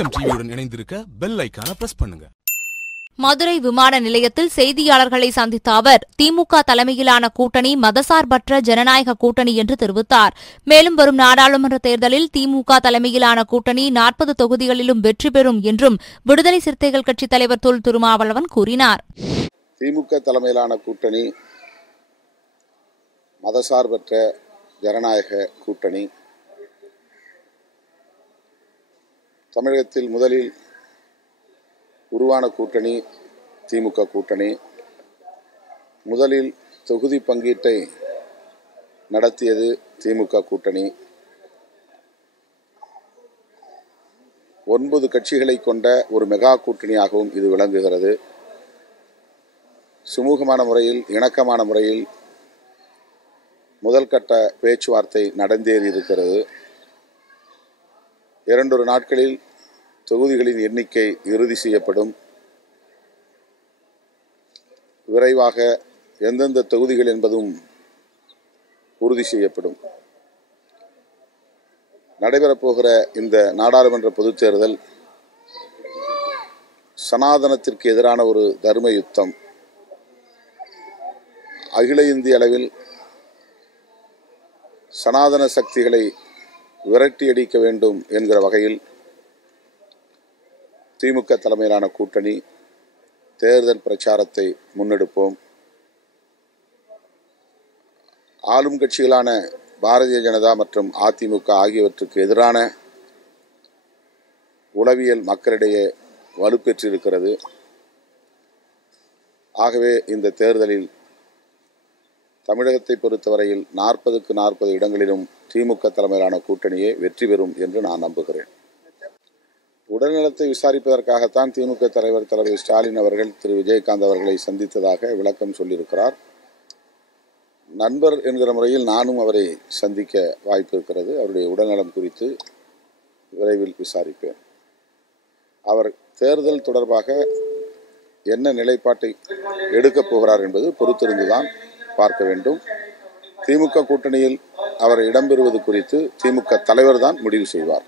தேசம் டிவியுடன் இணைந்திருக்க பெல் ஐகானை பிரஸ் பண்ணுங்க. மதுரை விமான நிலையத்தில் செய்தியாளர்களை சந்தித்த அவர், திமுக தலைமையிலான கூட்டணி மதசார்பற்ற ஜனநாயக கூட்டணி என்று தெரிவித்தார். மேலும் வரும் நாடாளுமன்ற தேர்தலில் திமுக தலைமையிலான கூட்டணி 40 தொகுதிகளிலும் வெற்றி பெறும் என்றும் விடுதலை சிறுத்தைகள் கட்சித் தலைவர் தொல் திருமாவளவன் கூறினார். திமுக தலைமையிலான கூட்டணி மதசார்பற்ற ஜனநாயக கூட்டணி. தமிழகத்தில் முதலில் உருவான கூட்டணி திமுக கூட்டணி. முதலில் தொகுதி பங்கீட்டை நடத்தியது திமுக கூட்டணி. 9 கட்சிகளை கொண்ட ஒரு மெகா கூட்டணியாகவும் இது விளங்குகிறது. சுமூகமான முறையில், இணக்கமான முறையில் முதல் கட்ட பேச்சுவார்த்தை நடந்தேறி இருக்கிறது. 2 நாட்களில் தொகுதிகளின் எண்ணிக்கை இறுதி செய்யப்படும். விரைவாக எந்தெந்த தொகுதிகள் என்பதும் உறுதி செய்யப்படும். நடைபெறப்போகிற இந்த நாடாளுமன்ற பொதுத் தேர்தல் சனாதனத்திற்கு எதிரான ஒரு தர்ம யுத்தம். அகில இந்திய அளவில் சனாதன சக்திகளை விரட்டியடிக்க வேண்டும் என்கிற வகையில் திமுக தலைமையிலான கூட்டணி தேர்தல் பிரச்சாரத்தை முன்னெடுப்போம். ஆளும் கட்சிகளான பாரதிய ஜனதா மற்றும் அதிமுக ஆகியவற்றுக்கு எதிரான உளவியல் மக்களிடையே வலுப்பெற்றிருக்கிறது. ஆகவே இந்த தேர்தலில் தமிழகத்தை பொறுத்தவரையில் 40க்கு 40 இடங்களிலும் திமுக தலைமையிலான கூட்டணியே வெற்றி பெறும் என்று நான் நம்புகிறேன். உடல்நலத்தை விசாரிப்பதற்காகத்தான் திமுக தலைவர் தளபதி ஸ்டாலின் அவர்கள் திரு விஜயகாந்த் அவர்களை சந்தித்ததாக விளக்கம் சொல்லியிருக்கிறார். நண்பர் என்கிற முறையில் நானும் அவரை சந்திக்க வாய்ப்பு இருக்கிறது. அவருடைய உடல்நலம் குறித்து விரைவில் விசாரிப்பேன். அவர் தேர்தல் தொடர்பாக என்ன நிலைப்பாட்டை எடுக்கப் போகிறார் என்பது பொறுத்திருந்துதான் பார்க்க வேண்டும். திமுக கூட்டணியில் அவர் இடம்பெறுவது குறித்து திமுக தலைவர் தான் முடிவு செய்வார்.